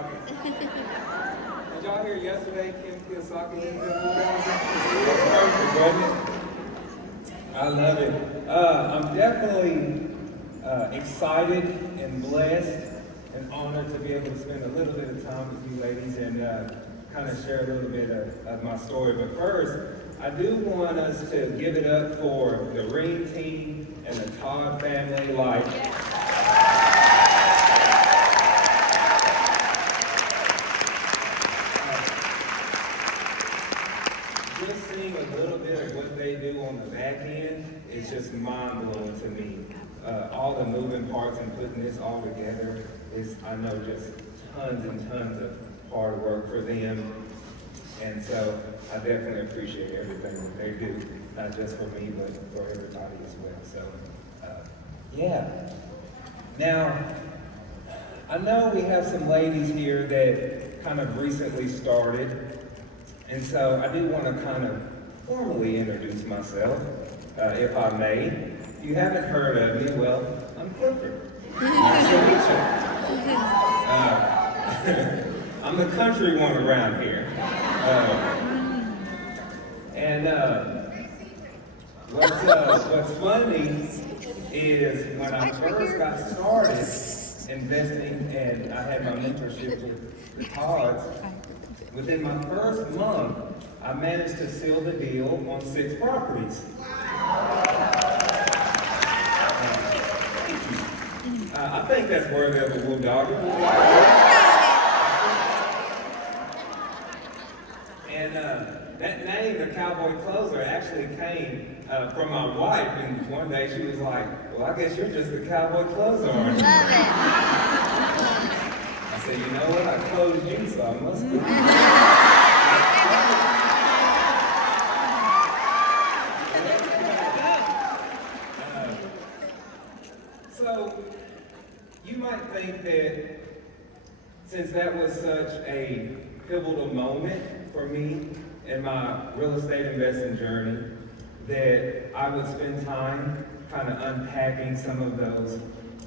Kiyosaki. Did y'all hear yesterday Kim Kiyosaki did this? Perfect, wasn't it? I love it. I'm definitely excited and blessed and honored to be able to spend a little bit of time with you ladies and kind of share a little bit of my story. But first, I do want us to give it up for the Ring team and the Todd family. Just seeing a little bit of what they do on the back end is just mind-blowing to me. All the moving parts and putting this all together is, I know, just tons and tons of hard work for them. And so I definitely appreciate everything that they do, not just for me, but for everybody as well. So, yeah. Now, I know we have some ladies here that kind of recently started. And so I do want to kind of formally introduce myself, if I may. If you haven't heard of me, well, I'm Clifford. Nice to meet you. I'm the country one around here. What's funny is when I first got started investing and I had my mentorship with the Todds, within my first month, I managed to seal the deal on 6 properties. I think that's worthy of a woo dogger. And that name, the Cowboy Closer, actually came from my wife. And one day she was like, well, I guess you're just the Cowboy Closer, aren't you? Love it. I said, you know what? I closed you, so I must be. So, you might think that since that was such a pivotal moment for me in my real estate investing journey, that I would spend time kind of unpacking some of those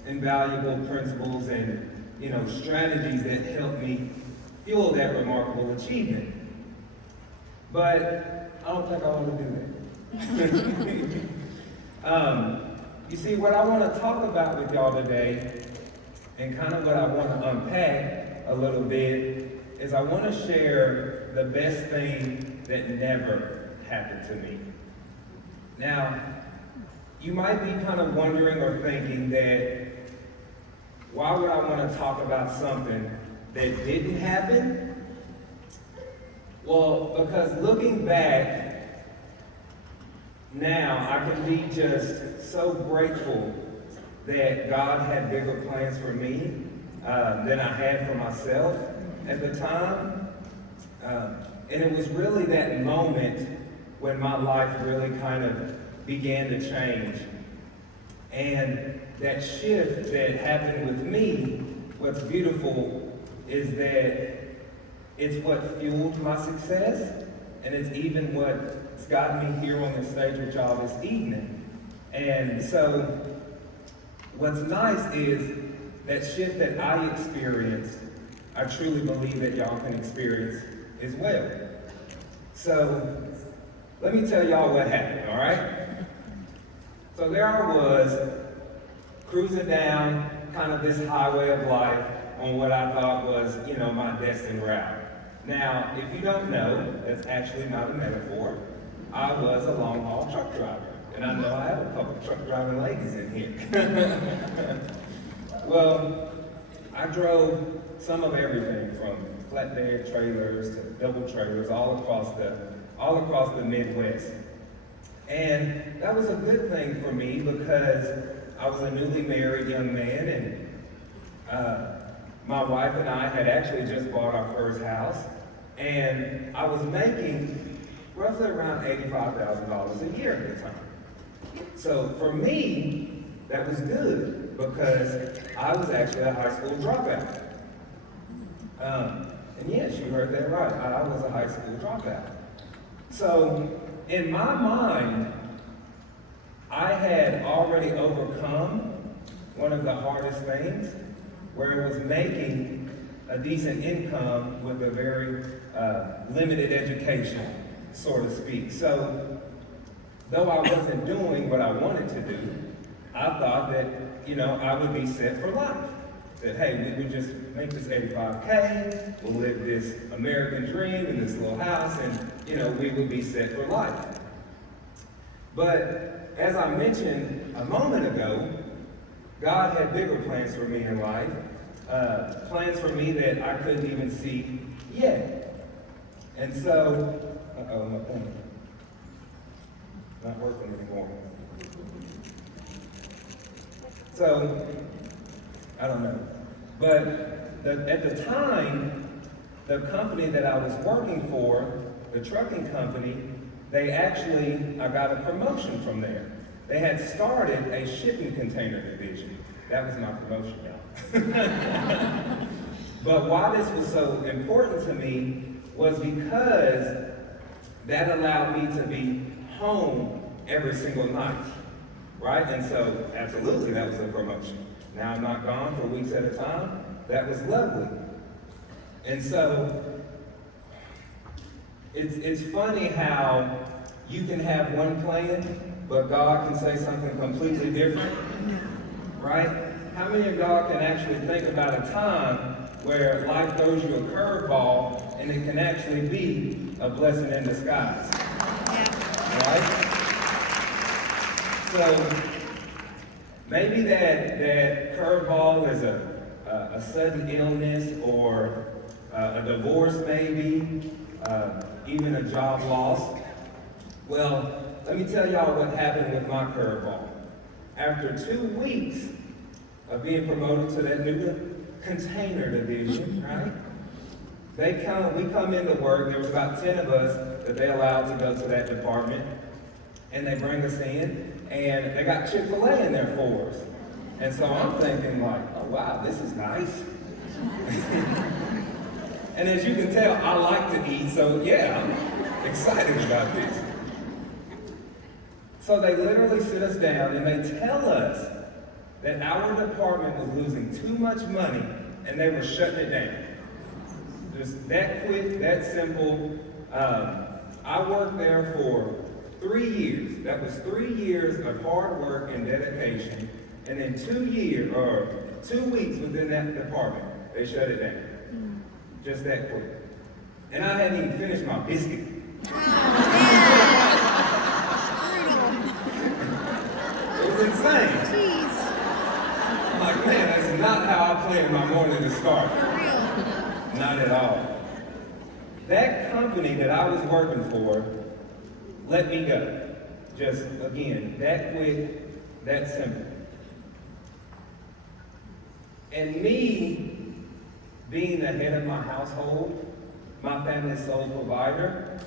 invaluable principles and strategies that helped me fuel that remarkable achievement. But I don't think I want to do that. You see, what I want to talk about with y'all today, and kind of what I want to unpack a little bit, is I want to share the best thing that never happened to me. Now, you might be kind of wondering or thinking that, why would I want to talk about something that didn't happen? Well, because looking back, now I can be just so grateful that God had bigger plans for me than I had for myself at the time. And it was really that moment when my life really kind of began to change. And that shift that happened with me, what's beautiful is that it's what fueled my success, and it's even what's gotten me here on the stage with y'all this evening. And so, what's nice is that shift that I experienced, I truly believe that y'all can experience as well. So, let me tell y'all what happened, all right? So there I was, cruising down kind of this highway of life on what I thought was, my destined route. Now, if you don't know, that's actually not a metaphor. I was a long-haul truck driver, and I know I have a couple of truck driving ladies in here. Well, I drove some of everything from flatbed trailers to double trailers all across the Midwest. And that was a good thing for me because I was a newly married young man, and my wife and I had actually just bought our first house, and I was making roughly around $85,000 a year at the time. So for me, that was good because I was actually a high school dropout. And yes, you heard that right, I was a high school dropout. So in my mind, I had already overcome one of the hardest things, where it was making a decent income with a very limited education, so to speak. So, though I wasn't doing what I wanted to do, I thought that, I would be set for life. That, hey, we would just make this 85K, we'll live this American dream in this little house, and, we would be set for life. But as I mentioned a moment ago, God had bigger plans for me in life, plans for me that I couldn't even see yet. And so, my thing not working anymore. So, I don't know. But at the time, the company that I was working for, the trucking company, I got a promotion from there. They had started a shipping container division. That was my promotion, y'all. But why this was so important to me was because that allowed me to be home every single night, right? And so, absolutely, that was a promotion. Now I'm not gone for weeks at a time. That was lovely. And so, it's funny how you can have one plan, but God can say something completely different, right? How many of y'all can actually think about a time where life throws you a curveball and it can actually be a blessing in disguise, right? So maybe that curveball is a sudden illness or a divorce maybe, even a job loss. Well, let me tell y'all what happened with my curveball. After 2 weeks of being promoted to that new container division, right? We come into work, there was about 10 of us that they allowed to go to that department, and they bring us in, and they got Chick-fil-A in there for us. And so I'm thinking like, oh wow, this is nice. And as you can tell, I like to eat, so yeah, I'm excited about this. So they literally sit us down and they tell us that our department was losing too much money and they were shutting it down. Just that quick, that simple. I worked there for 3 years. That was 3 years of hard work and dedication. And in 2 weeks within that department, they shut it down. Just that quick. And I hadn't even finished my biscuit. It was insane. I'm like, man, that's not how I planned my morning to start. Not at all. That company that I was working for let me go. Just, again, that quick, that simple. And me, being the head of my household, my family's sole provider,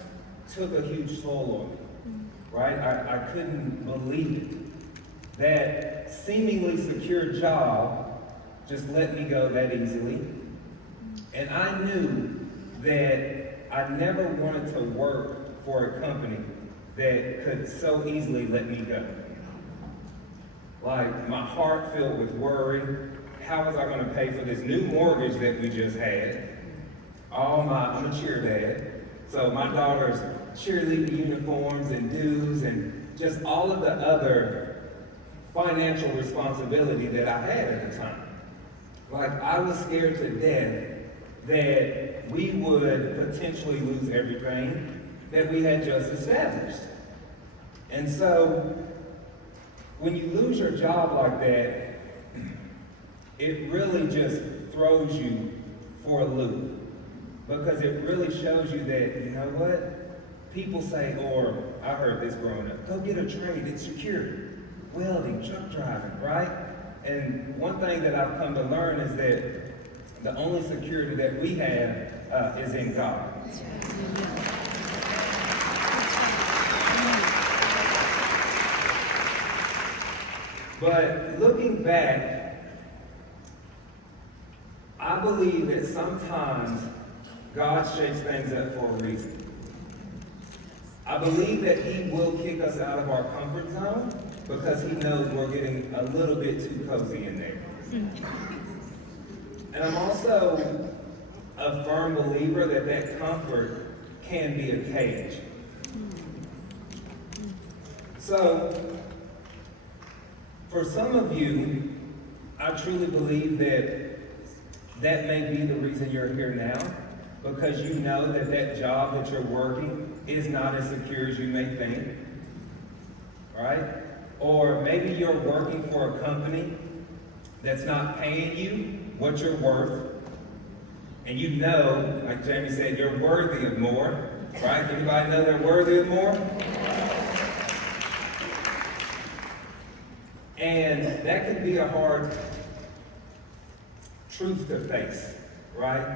took a huge toll on me, right? I couldn't believe it. That seemingly secure job just let me go that easily. And I knew that I never wanted to work for a company that could so easily let me go. Like, my heart filled with worry. How was I going to pay for this new mortgage that we just had? I'm a cheer dad. So my daughter's cheerleading uniforms and dues and just all of the other financial responsibility that I had at the time. Like, I was scared to death that we would potentially lose everything that we had just established. And so, when you lose your job like that, it really just throws you for a loop. Because it really shows you that, you know what? People say, or I heard this growing up, go get a trade, it's secure. Welding, truck driving, right? And one thing that I've come to learn is that the only security that we have is in God. But looking back, I believe that sometimes God shakes things up for a reason. I believe that He will kick us out of our comfort zone because He knows we're getting a little bit too cozy in there. And I'm also a firm believer that that comfort can be a cage. So, for some of you, I truly believe that that may be the reason you're here now, because you know that that job that you're working is not as secure as you may think, right? Or maybe you're working for a company that's not paying you what you're worth, and you know, like Jamie said, you're worthy of more, right? Anybody know they're worthy of more? And that can be a hard truth to face, right?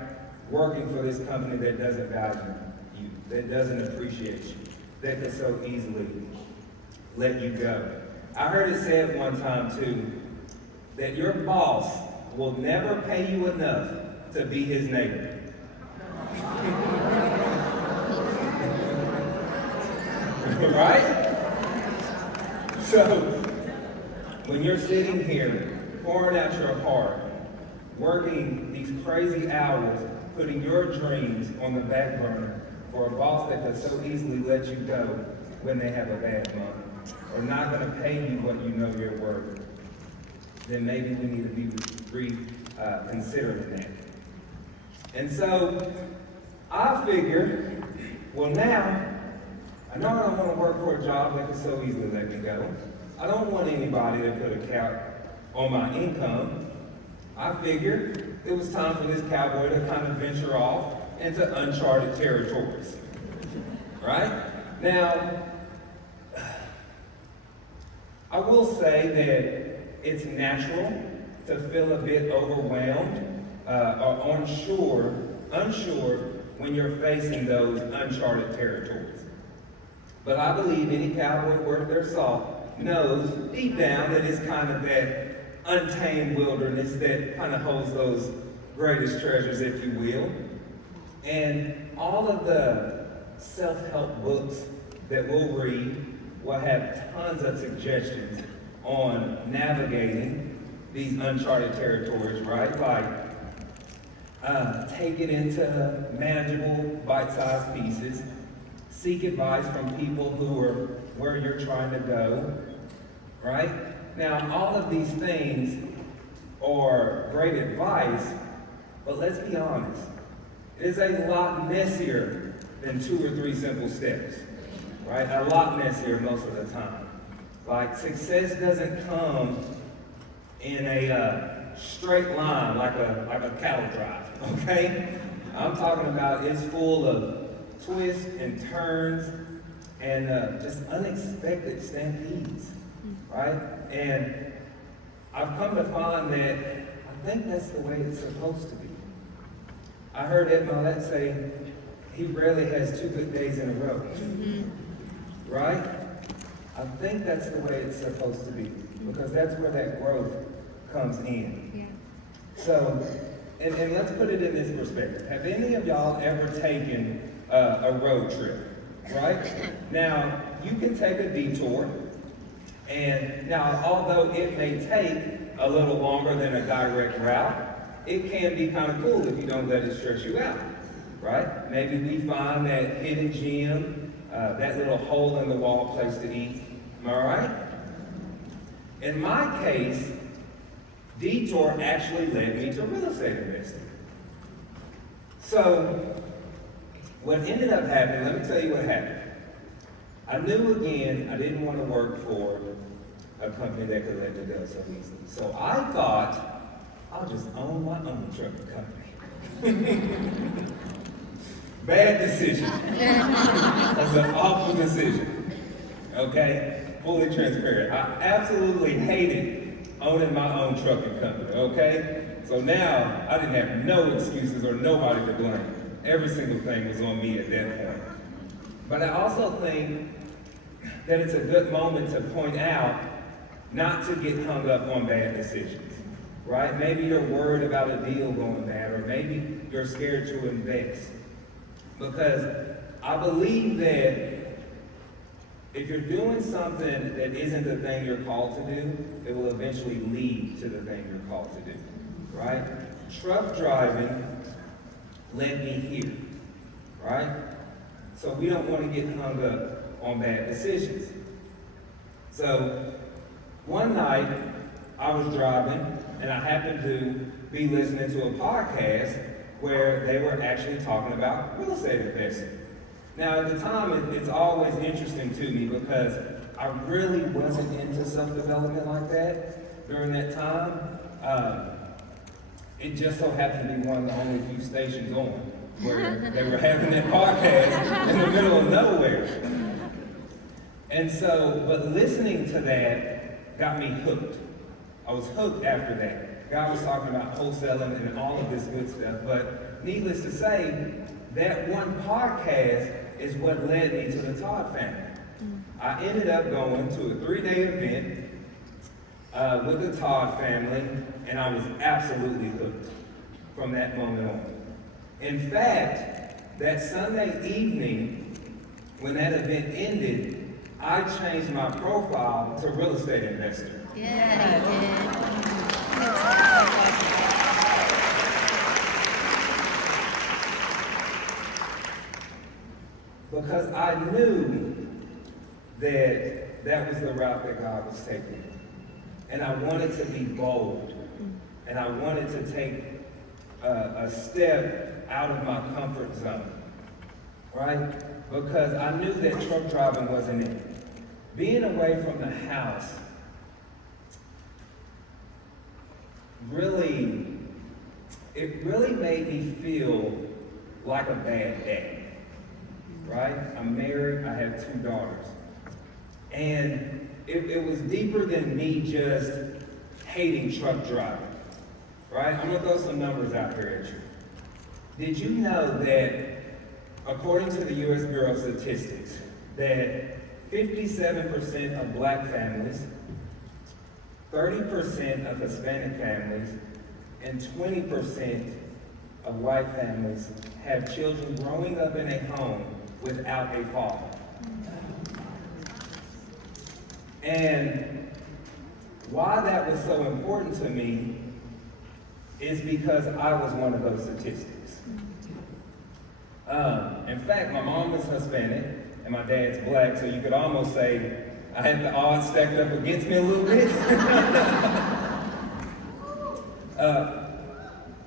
Working for this company that doesn't value you, that doesn't appreciate you, that could so easily let you go. I heard it said one time too, that your boss will never pay you enough to be his neighbor. Right? So, when you're sitting here, pouring out your heart, working these crazy hours, putting your dreams on the back burner for a boss that could so easily let you go when they have a bad month, or not going to pay you what you know you're worth, then maybe we need to be considering that. And so, I figured, well now, I know I don't want to work for a job that could so easily let me go. I don't want anybody to put a cap on my income. I figured it was time for this cowboy to kind of venture off into uncharted territories. Right? Now, I will say that it's natural to feel a bit overwhelmed or unsure when you're facing those uncharted territories. But I believe any cowboy worth their salt knows deep down that it's kind of that untamed wilderness that kind of holds those greatest treasures, if you will. And all of the self-help books that we'll read will have tons of suggestions on navigating these uncharted territories, right? Like take it into manageable, bite-sized pieces. Seek advice from people who are where you're trying to go, right? Now, all of these things are great advice, but let's be honest. It is a lot messier than 2 or 3 simple steps, right? A lot messier most of the time. Like, success doesn't come in a straight line like a cattle drive, okay? I'm talking about it's full of twists and turns and just unexpected stampedes, right? And I've come to find that I think that's the way it's supposed to be. I heard Ed Mylett say he rarely has 2 good days in a row, right? I think that's the way it's supposed to be because that's where that growth comes in. Yeah. So, and let's put it in this perspective. Have any of y'all ever taken a road trip, right? Now, you can take a detour, and now, although it may take a little longer than a direct route, it can be kind of cool if you don't let it stress you out, right? Maybe we find that hidden gem, that little hole in the wall place to eat, am I right? In my case, detour actually led me to real estate investing. So, what ended up happening, let me tell you what happened. I knew again I didn't want to work for a company that could let me go so easily. So I thought, I'll just own my own trucking company. Bad decision. That's an awful decision. Okay? Fully transparent. I absolutely hated owning my own trucking company. Okay? So now I didn't have no excuses or nobody to blame. Every single thing was on me at that point. But I also think that it's a good moment to point out not to get hung up on bad decisions, right? Maybe you're worried about a deal going bad, or maybe you're scared to invest. Because I believe that if you're doing something that isn't the thing you're called to do, it will eventually lead to the thing you're called to do, right? Truck driving led me here, right? So we don't want to get hung up on bad decisions. So one night I was driving and I happened to be listening to a podcast where they were actually talking about real estate investing. Now at the time, it's always interesting to me because I really wasn't into self-development like that during that time. It just so happened to be one of the only few stations on where they were having that podcast in the middle of nowhere. And so, but listening to that got me hooked. I was hooked after that. God was talking about wholesaling and all of this good stuff, but needless to say, that one podcast is what led me to the Todd family. I ended up going to a 3-day event with the Todd family, and I was absolutely hooked from that moment on. In fact, that Sunday evening, when that event ended, I changed my profile to real estate investor. Yeah, you did. Because I knew that that was the route that God was taking me. And I wanted to be bold. And I wanted to take a step out of my comfort zone. Right? Because I knew that truck driving wasn't it. Being away from the house it really made me feel like a bad dad. Right? I'm married, I have 2 daughters. And it was deeper than me just hating truck driving. Right? I'm gonna throw some numbers out here at you. Did you know that, according to the U.S. Bureau of Statistics, that 57% of black families, 30% of Hispanic families, and 20% of white families have children growing up in a home without a father? And why that was so important to me is because I was one of those statistics. In fact, my mom was Hispanic and my dad's black, so you could almost say I had the odds stacked up against me a little bit.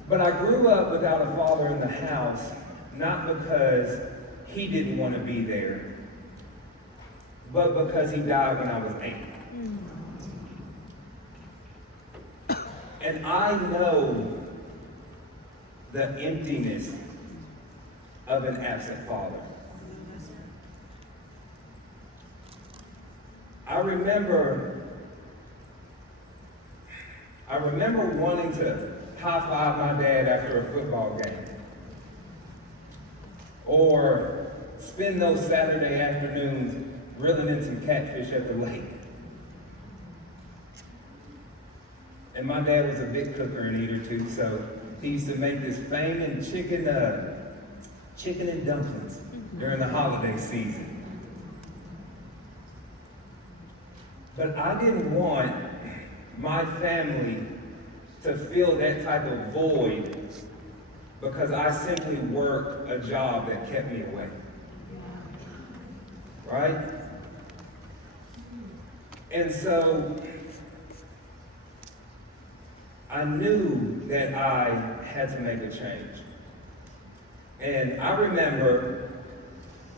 But I grew up without a father in the house, not because he didn't want to be there, but because he died when I was 8. And I know the emptiness of an absent father. I remember wanting to high-five my dad after a football game. Or spend those Saturday afternoons grilling in some catfish at the lake. And my dad was a big cooker and eater too, so he used to make this famous chicken and dumplings during the holiday season. But I didn't want my family to feel that type of void because I simply worked a job that kept me away. Right? And so I knew that I had to make a change. And I remember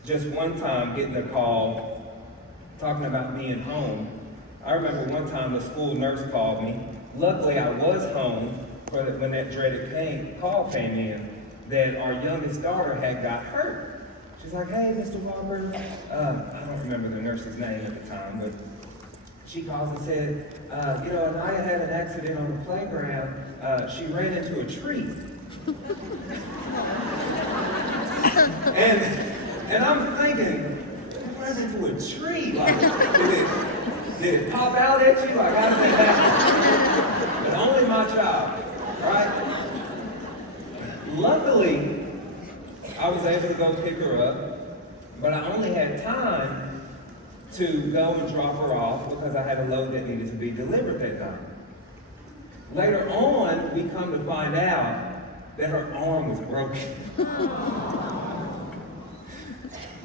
just one time getting a call talking about being home. I remember one time the school nurse called me. Luckily, I was home when that dreaded call came in that our youngest daughter had got hurt. She's like, "Hey, Mr. Walker," I don't remember the nurse's name at the time, but she calls and said, Anaya had an accident on the playground. She ran into a tree. and I'm thinking, she ran into a tree? Like, did it pop out at you? Like, how did that happen? But only my child, right? Luckily, I was able to go pick her up, but I only had time to go and drop her off because I had a load that needed to be delivered that night. Later on, we come to find out that her arm was broken.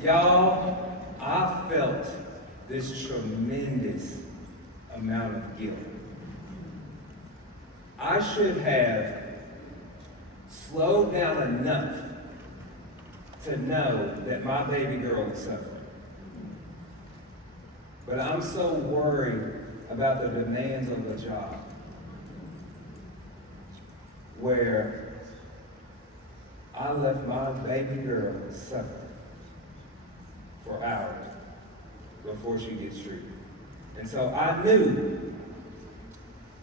Y'all, I felt this tremendous amount of guilt. I should have slowed down enough to know that my baby girl was suffering. But I'm so worried about the demands of the job where I left my baby girl suffer for hours before she gets treated. And so I knew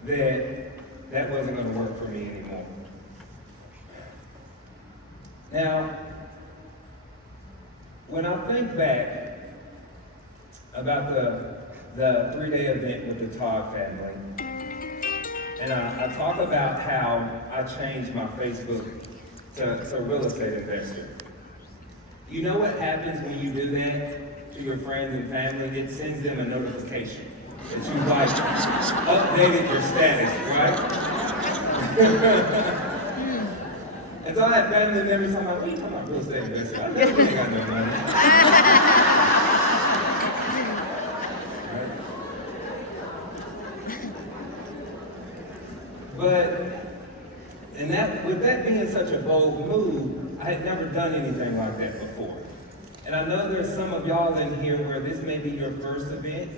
that that wasn't going to work for me anymore. Now, when I think back about the 3-day event with the Todd family, and I talk about how I changed my Facebook to real estate investor. You know what happens when you do that to your friends and family? It sends them a notification that you like updated your status, right? And so I had family members talking about, what are you talking about real estate investor? I never really got no money. But, with that being such a bold move, I had never done anything like that before. And I know there's some of y'all in here where this may be your first event,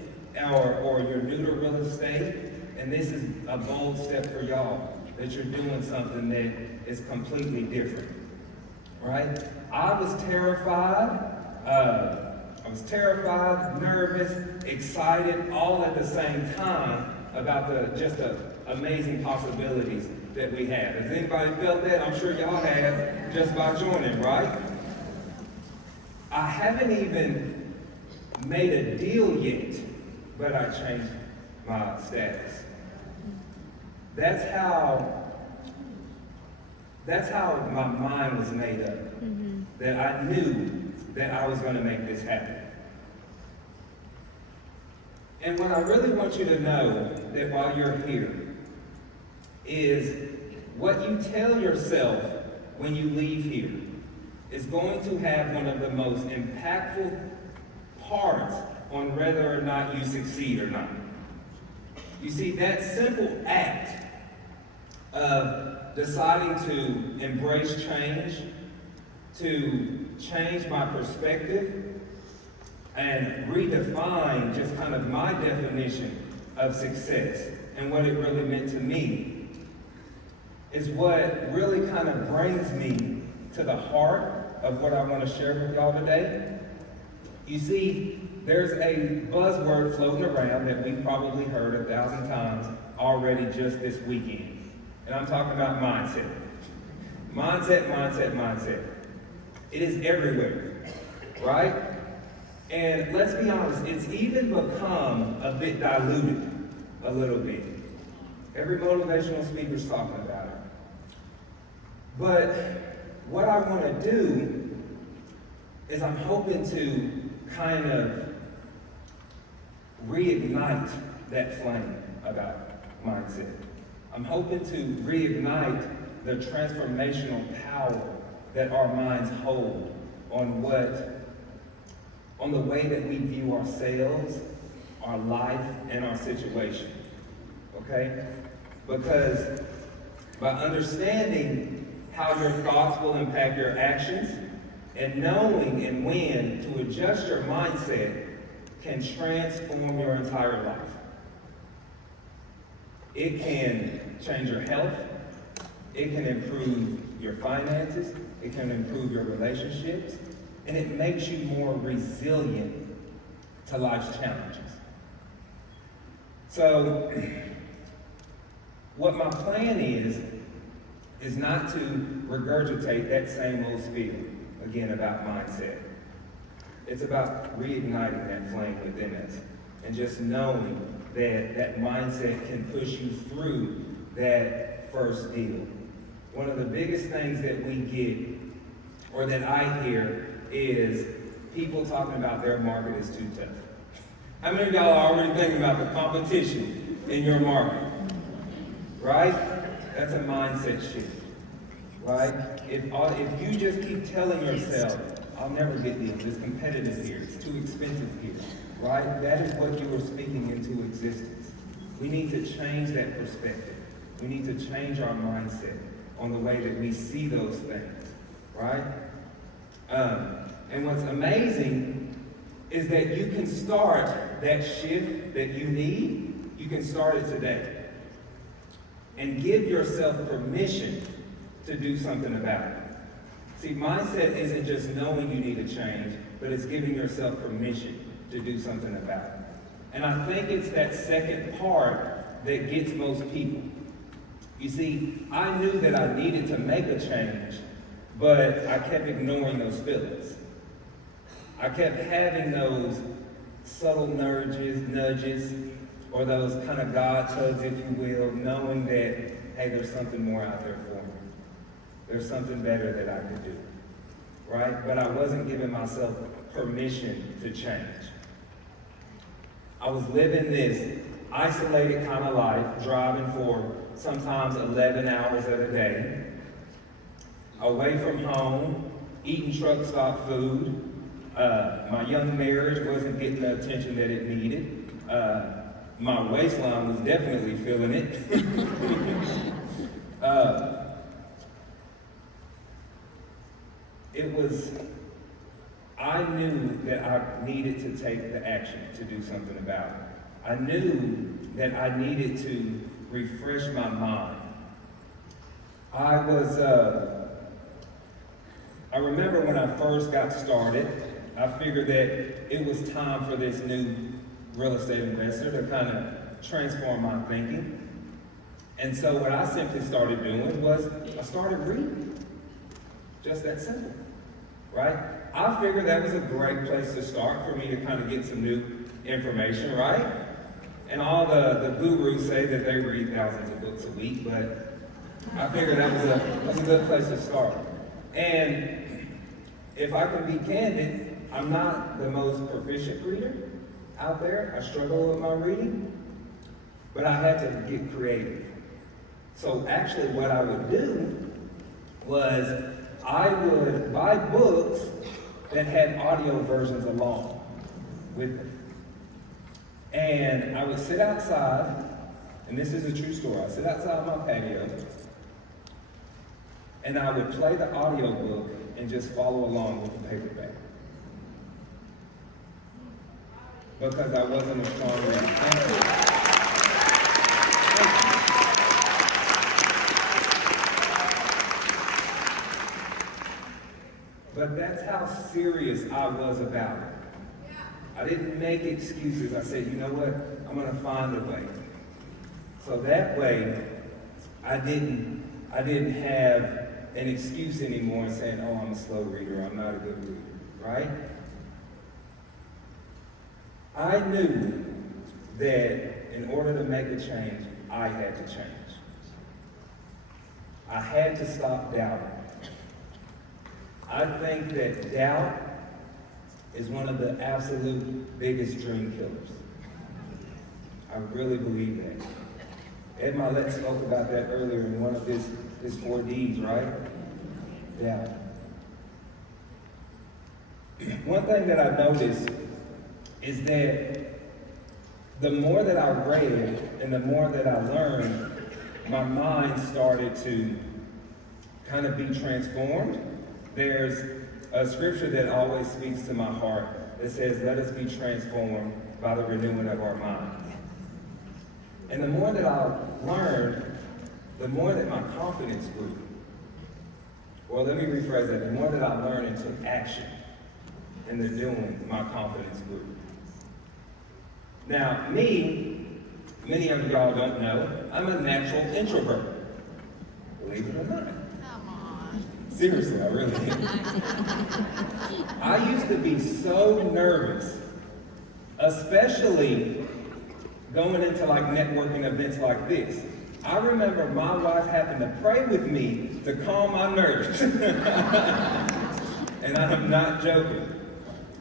or you're new to real estate, and this is a bold step for y'all, that you're doing something that is completely different, right? I was terrified, nervous, excited, all at the same time about the amazing possibilities that we have. Has anybody felt that? I'm sure y'all have just by joining, right? I haven't even made a deal yet, but I changed my status. That's how my mind was made up. That I knew that I was going to make this happen. And what I really want you to know that while you're here is what you tell yourself when you leave here is going to have one of the most impactful parts on whether or not you succeed or not. You see, that simple act of deciding to embrace change, to change my perspective, and redefine just kind of my definition of success and what it really meant to me is what really kind of brings me to the heart of what I want to share with y'all today. You see, there's a buzzword floating around that we've probably heard 1,000 times already just this weekend. And I'm talking about mindset. Mindset. It is everywhere, right? And let's be honest, it's even become a bit diluted a little bit. Every motivational speaker's talking about it. But what I want to do is I'm hoping to kind of reignite that flame about mindset. I'm hoping to reignite the transformational power that our minds hold on the way that we view ourselves, our life, and our situation. Okay? Because by understanding how your thoughts will impact your actions, and knowing and when to adjust your mindset can transform your entire life. It can change your health. It can improve your finances. It can improve your relationships. And it makes you more resilient to life's challenges. So, what my plan is not to regurgitate that same old spiel, again, about mindset. It's about reigniting that flame within us and just knowing that that mindset can push you through that first deal. One of the biggest things that we get, or that I hear, is people talking about their market is too tough. How many of y'all are already thinking about the competition in your market? Right? That's a mindset shift. right? If you just keep telling yourself, I'll never get this, it's competitive here, it's too expensive here, right? That is what you are speaking into existence. We need to change that perspective. We need to change our mindset on the way that we see those things, right? And what's amazing is that you can start that shift that you need, you can start it today. And give yourself permission to do something about it. See, mindset isn't just knowing you need a change, but it's giving yourself permission to do something about it. And I think it's that second part that gets most people. You see, I knew that I needed to make a change, but I kept ignoring those feelings. I kept having those subtle nudges, or those kind of God tugs, if you will, knowing that, hey, there's something more out there for me. There's something better that I could do, right? But I wasn't giving myself permission to change. I was living this isolated kind of life, driving for sometimes 11 hours at a day, away from home, eating truck stop food. My young marriage wasn't getting the attention that it needed. My waistline was definitely feeling it. I knew that I needed to take the action to do something about it. I knew that I needed to refresh my mind. I remember when I first got started, I figured that it was time for this new real estate investor to kind of transform my thinking. And so what I simply started doing was I started reading. Just that simple, right? I figured that was a great place to start for me to kind of get some new information, right? And all the gurus say that they read thousands of books a week, but I figured that was a good place to start. And if I can be candid, I'm not the most proficient reader out there. I struggle with my reading, but I had to get creative. So actually what I would do was I would buy books that had audio versions along with them. And I would sit outside, and this is a true story. I'd sit outside my patio, and I would play the audio book and just follow along with the paperback. Because I wasn't a strong reader. But that's how serious I was about it. I didn't make excuses. I said, you know what? I'm going to find a way. So that way, I didn't have an excuse anymore and saying, oh, I'm a slow reader, I'm not a good reader, right? I knew that in order to make a change, I had to change. I had to stop doubting. I think that doubt is one of the absolute biggest dream killers. I really believe that. Ed Milet spoke about that earlier in one of his 4 Ds, right? Doubt. One thing that I noticed is that the more that I read and the more that I learned, my mind started to kind of be transformed. There's a scripture that always speaks to my heart that says, let us be transformed by the renewing of our mind. And the more that I learned, the more that my confidence grew. Or let me rephrase that, the more that I learned and took action in the doing, my confidence grew. Now, many of y'all don't know, I'm a natural introvert. Believe it or not. Seriously, I really am. I used to be so nervous, especially going into like networking events like this. I remember my wife having to pray with me to calm my nerves. And I'm not joking.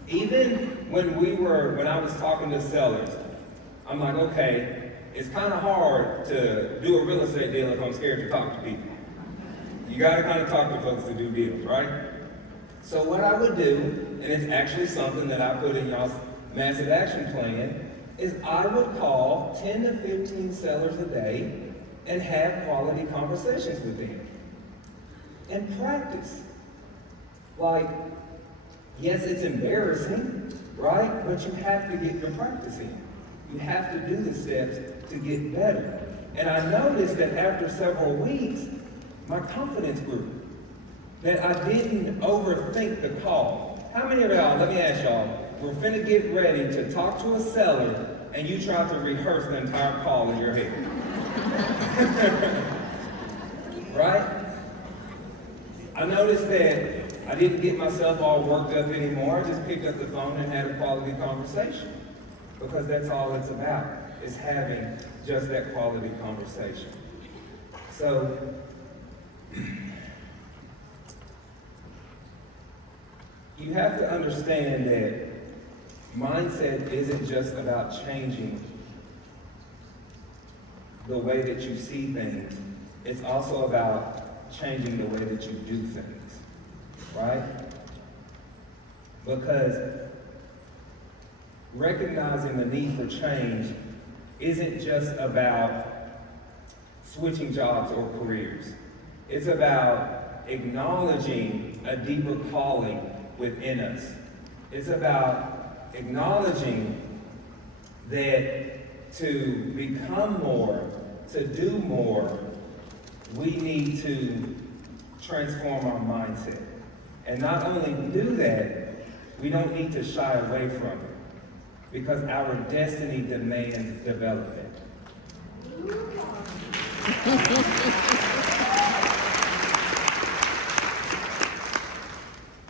Even when I was talking to sellers, I'm like, okay, it's kind of hard to do a real estate deal if I'm scared to talk to people. You gotta kind of talk to folks to do deals, right? So what I would do, and it's actually something that I put in y'all's massive action plan, is I would call 10 to 15 sellers a day and have quality conversations with them. And practice. Like, yes, it's embarrassing, right? But you have to get your practice in. You have to do the steps to get better. And I noticed that after several weeks, my confidence grew. That I didn't overthink the call. How many of y'all, let me ask y'all, we're finna get ready to talk to a seller and you try to rehearse the entire call in your head? Right? I noticed that I didn't get myself all worked up anymore. I just picked up the phone and had a quality conversation. Because that's all it's about, is having just that quality conversation. So, you have to understand that mindset isn't just about changing the way that you see things. It's also about changing the way that you do things, right? Because recognizing the need for change isn't just about switching jobs or careers. It's about acknowledging a deeper calling within us. It's about acknowledging that to become more, to do more, we need to transform our mindset. And not only do that, we don't need to shy away from it, because our destiny demands development.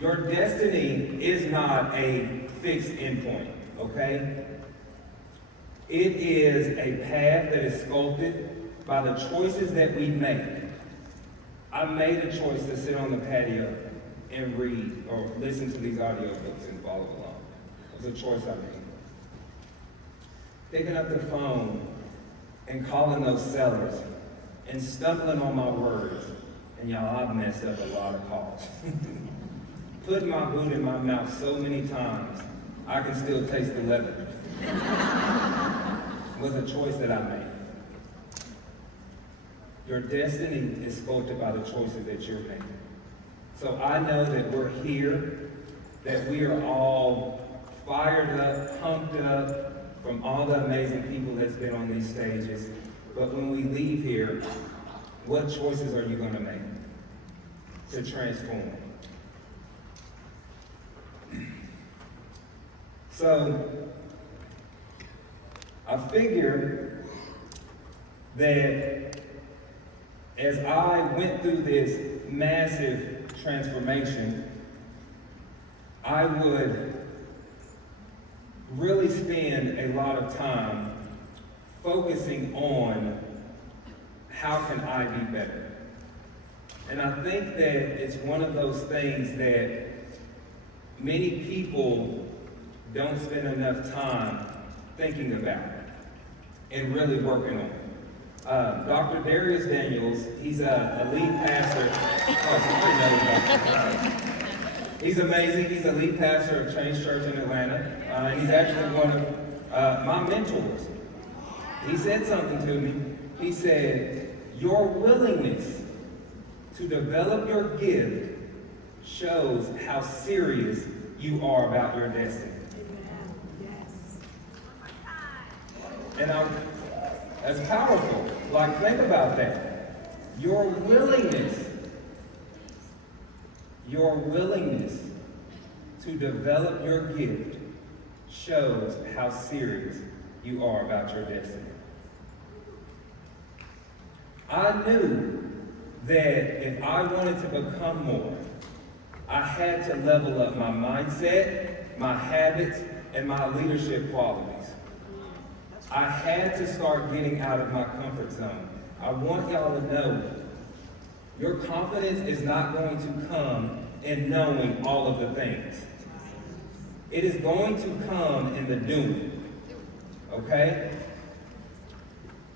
Your destiny is not a fixed endpoint, okay? It is a path that is sculpted by the choices that we make. I made a choice to sit on the patio and read or listen to these audiobooks and follow along. It was a choice I made. Picking up the phone and calling those sellers and stumbling on my words. And y'all, I've messed up a lot of calls. Putting my boot in my mouth so many times, I can still taste the leather. Was a choice that I made. Your destiny is sculpted by the choices that you're making. So I know that we're here, that we are all fired up, pumped up from all the amazing people that's been on these stages. But when we leave here, what choices are you going to make to transform? So, I figure that as I went through this massive transformation, I would really spend a lot of time focusing on how can I be better. And I think that it's one of those things that many people don't spend enough time thinking about and really working on. Dr. Darius Daniels, he's a lead pastor. He's amazing. He's a lead pastor of Change Church in Atlanta. And he's actually one of my mentors. He said something to me. He said, your willingness to develop your gift shows how serious you are about your destiny. And that's powerful. Like, think about that. Your willingness to develop your gift shows how serious you are about your destiny. I knew that if I wanted to become more, I had to level up my mindset, my habits, and my leadership qualities. I had to start getting out of my comfort zone. I want y'all to know, your confidence is not going to come in knowing all of the things. It is going to come in the doing, okay?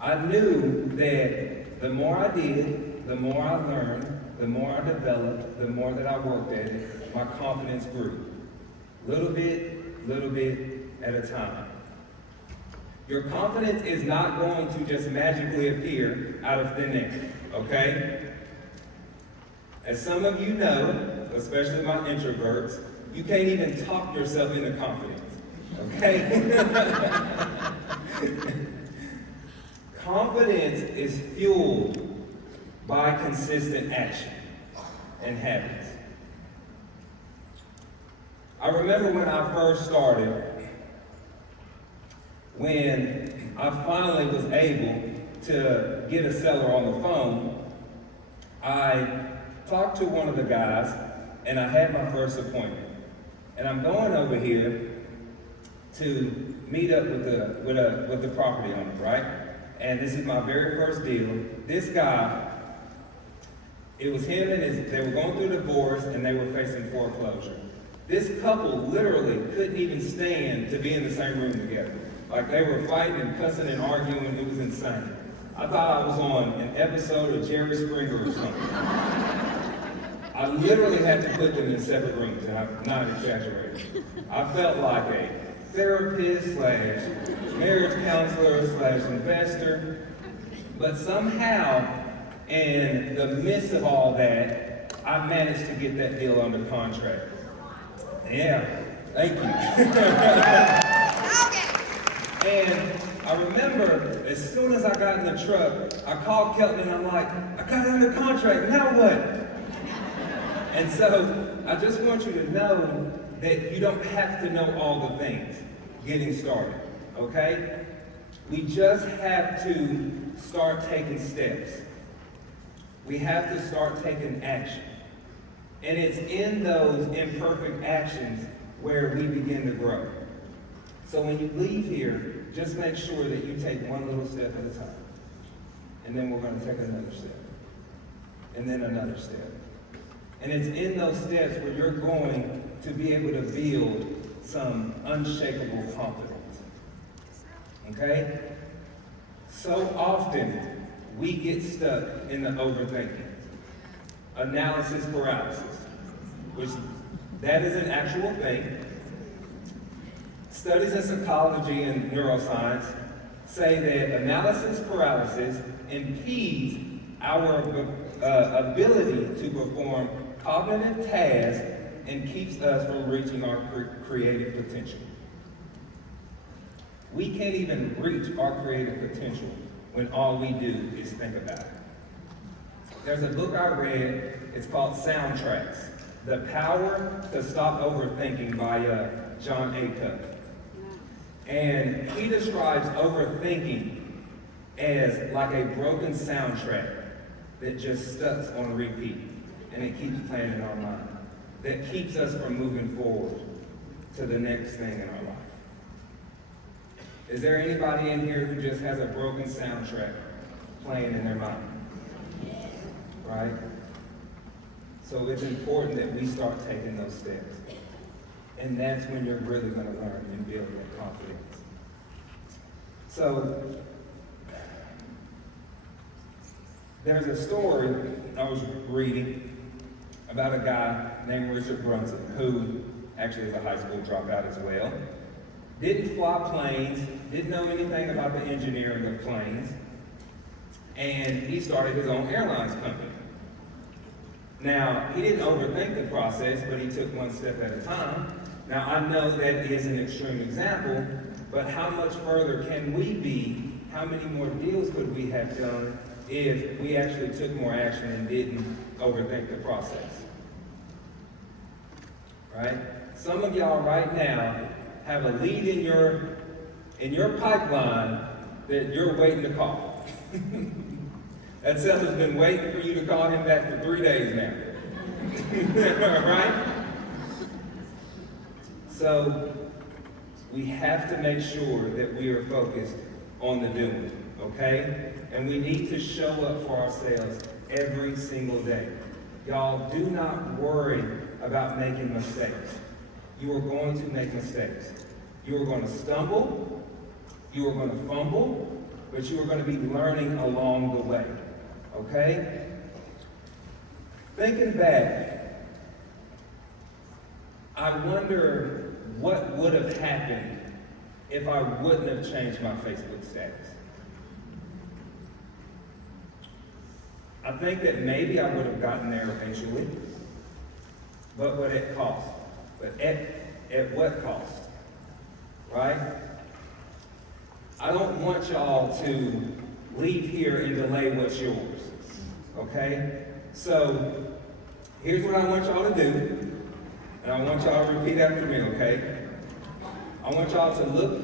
I knew that the more I did, the more I learned, the more I developed, the more that I worked at it, my confidence grew. Little bit at a time. Your confidence is not going to just magically appear out of thin air, okay? As some of you know, especially my introverts, you can't even talk yourself into confidence, okay? Confidence is fueled by consistent action and habits. I remember when I first started, when I finally was able to get a seller on the phone, I talked to one of the guys and I had my first appointment. And I'm going over here to meet up with the property owner, right? And this is my very first deal. This guy, it was him and they were going through a divorce and they were facing foreclosure. This couple literally couldn't even stand to be in the same room together. Like they were fighting and cussing and arguing. It was insane. I thought I was on an episode of Jerry Springer or something. I literally had to put them in separate rooms, and I'm not exaggerating. I felt like a therapist / marriage counselor / investor. But somehow, in the midst of all that, I managed to get that deal under contract. Yeah, thank you. And I remember, as soon as I got in the truck, I called Kelton and I'm like, I got it under contract, now what? And so, I just want you to know that you don't have to know all the things getting started, okay? We just have to start taking steps. We have to start taking action. And it's in those imperfect actions where we begin to grow. So when you leave here, just make sure that you take one little step at a time. And then we're going to take another step. And then another step. And it's in those steps where you're going to be able to build some unshakable confidence. Okay? So often, we get stuck in the overthinking. Analysis paralysis, which that is an actual thing. Studies in psychology and neuroscience say that analysis paralysis impedes our ability to perform cognitive tasks and keeps us from reaching our creative potential. We can't even reach our creative potential when all we do is think about it. There's a book I read, it's called Soundtracks, The Power to Stop Overthinking by John Acuff. And he describes overthinking as like a broken soundtrack that just stuck on repeat, and it keeps playing in our mind. That keeps us from moving forward to the next thing in our life. Is there anybody in here who just has a broken soundtrack playing in their mind? Right? So it's important that we start taking those steps. And that's when you're really going to learn and build that confidence. So, there's a story I was reading about a guy named Richard Brunson, who actually is a high school dropout as well. Didn't fly planes, didn't know anything about the engineering of planes, and he started his own airlines company. Now, he didn't overthink the process, but he took one step at a time. Now, I know that is an extreme example, but how much further can we be? How many more deals could we have done if we actually took more action and didn't overthink the process? Right? Some of y'all right now have a lead in your pipeline that you're waiting to call. That seller's been waiting for you to call him back for 3 days now. Right? So, we have to make sure that we are focused on the doing, okay? And we need to show up for ourselves every single day. Y'all, do not worry about making mistakes. You are going to make mistakes. You are going to stumble, you are going to fumble, but you are going to be learning along the way, okay? thinking back, I wonder what would have happened if I wouldn't have changed my Facebook status. I think that maybe I would have gotten there eventually, but what it cost. But at what cost? Right? I don't want y'all to leave here and delay what's yours. Okay? So, here's what I want y'all to do. And I want y'all to repeat after me, okay? I want y'all to look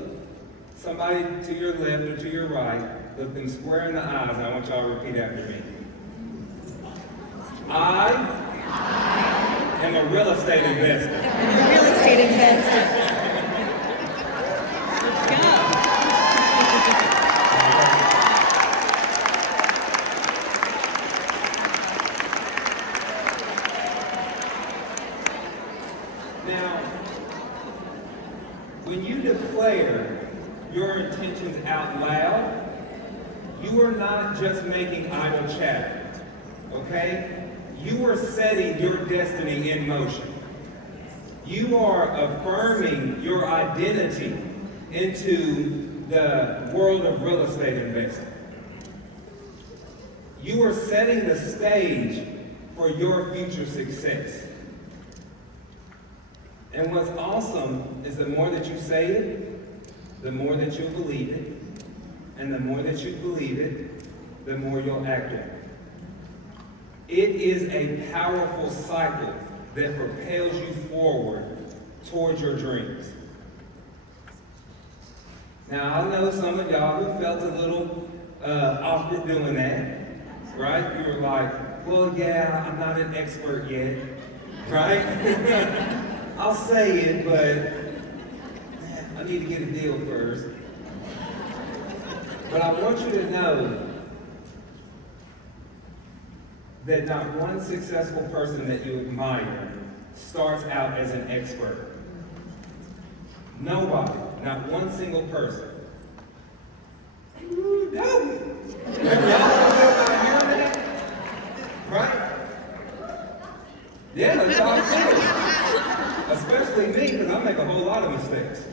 somebody to your left or to your right, look them square in the eyes, and I want y'all to repeat after me. I am a real estate investor. Real estate investor. Let's go. Now, when you declare your intentions out loud, you are not just making idle chatter, okay? You are setting your destiny in motion. You are affirming your identity into the world of real estate investing. You are setting the stage for your future success. And what's awesome is the more that you say it, the more that you'll believe it. And the more that you believe it, the more you'll act on it. It is a powerful cycle that propels you forward towards your dreams. Now, I know some of y'all who felt a little awkward doing that, right? You were like, well, yeah, I'm not an expert yet, right? I'll say it, but I need to get a deal first. But I want you to know that not one successful person that you admire starts out as an expert. Nobody, not one single person. Ooh, no. Right? Yeah, that's how I feel. Especially me, because I make a whole lot of mistakes.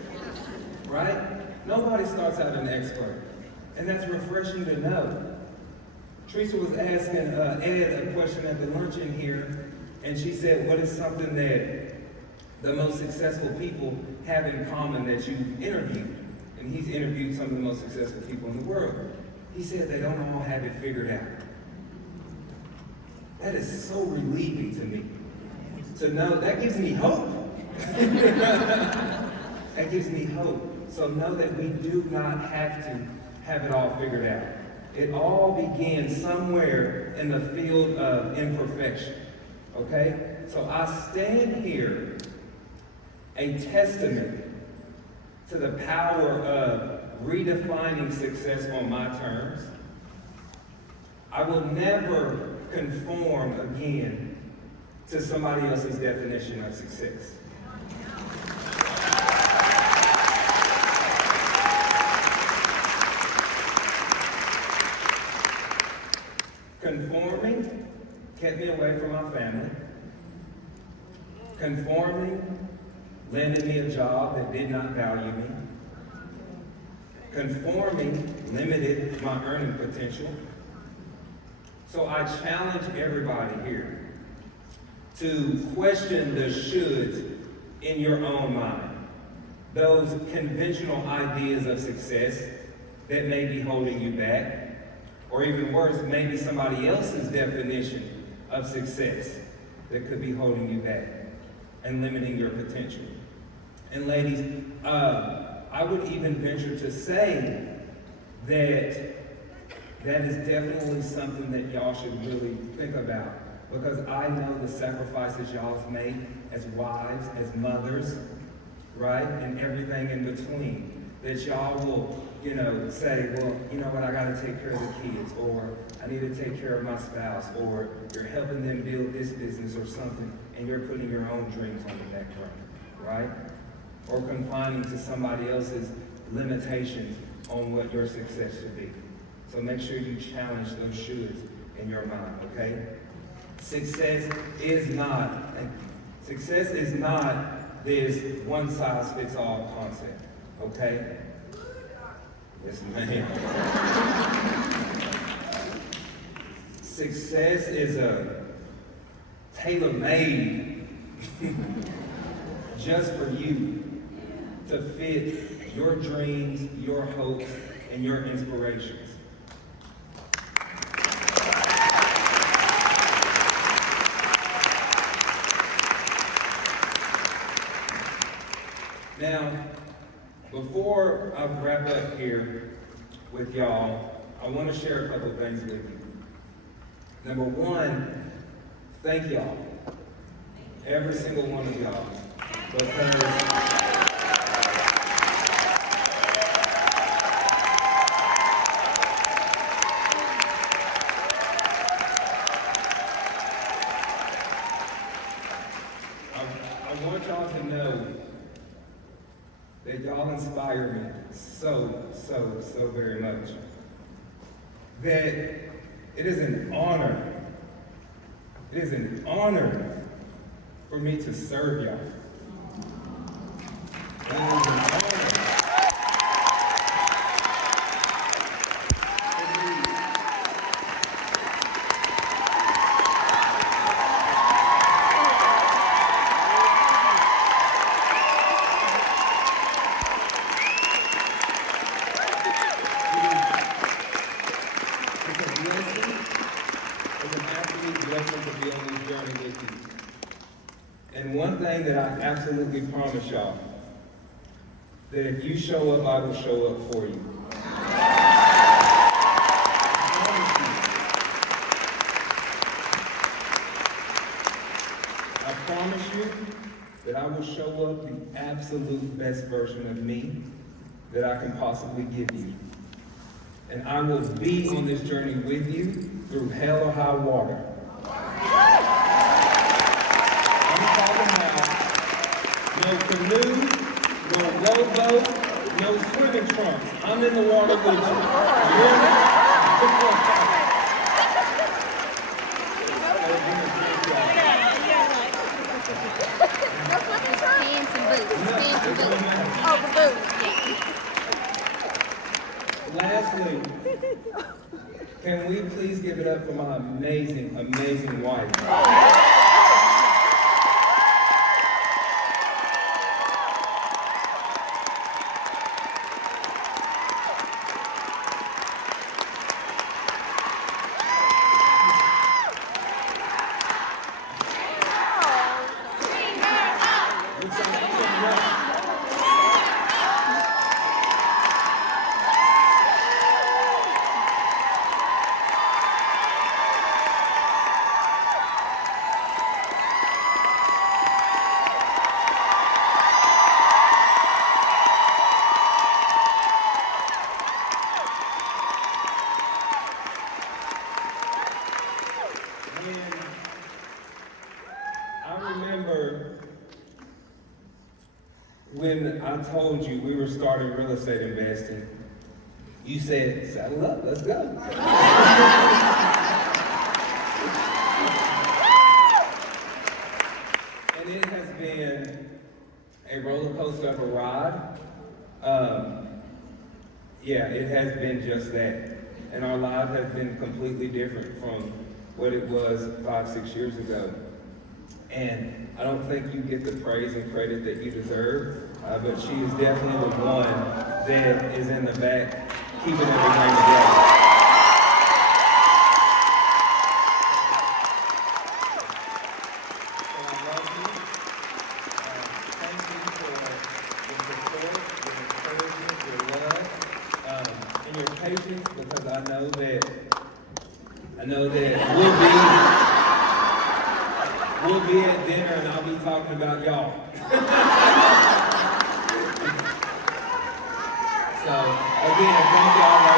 Right? Nobody starts out an expert. And that's refreshing to know. Teresa was asking Ed a question at the luncheon here, and she said, what is something that the most successful people have in common that you've interviewed? And he's interviewed some of the most successful people in the world. He said they don't all have it figured out. That is so relieving to me. To know, that gives me hope. That gives me hope. So know that we do not have to have it all figured out. It all begins somewhere in the field of imperfection, okay? So I stand here a testament to the power of redefining success on my terms. I will never conform again to somebody else's definition of success. Conforming kept me away from my family. Conforming landed me a job that did not value me. Conforming limited my earning potential. So I challenge everybody here to question the shoulds in your own mind. Those conventional ideas of success that may be holding you back. Or even worse, maybe somebody else's definition of success that could be holding you back and limiting your potential. And ladies, I would even venture to say that that is definitely something that y'all should really think about, because I know the sacrifices y'all have made as wives, as mothers, right? And everything in between, that y'all will say, well, you know what, I gotta take care of the kids, or I need to take care of my spouse, or you're helping them build this business or something, and you're putting your own dreams on the back burner, right? Or confining to somebody else's limitations on what your success should be. So make sure you challenge those shoulds in your mind, okay? Success is not this one-size-fits-all concept, okay? Yes, ma'am. Success is a tailor-made just for you to fit your dreams, your hopes, and your inspirations. Now, before I wrap up here with y'all, I want to share a couple things with you. Number one, thank y'all, every single one of y'all, because I want y'all to know that y'all inspire me so very much. That it is an honor for me to serve y'all. It is an honor for me. It's an absolute blessing to be on this journey with you. And one thing that I absolutely promise y'all, that if you show up, I will show up for you. I promise you that I will show up the absolute best version of me that I can possibly give you. And I will be on this journey with you through hell or high water. I'm talking about no canoe, no rowboat, no swimming trunks. I'm in the water with you. You hear me? Pants and boots. Pants and boots. Oh, the boots. Lastly, can we please give it up for my amazing wife? I remember when I told you we were starting real estate investing, you said, saddle up, let's go. And it has been a roller coaster of a ride. Yeah, it has been just that. And our lives have been completely different from what it was 5-6 years ago. And I don't think you get the praise and credit that you deserve, but she is definitely the one that is in the back, keeping everything together. So I love you. Thank you for your support, your encouragement, your love, and your patience, because I know that we'll be at dinner and I'll be talking about y'all. So, again, thank y'all.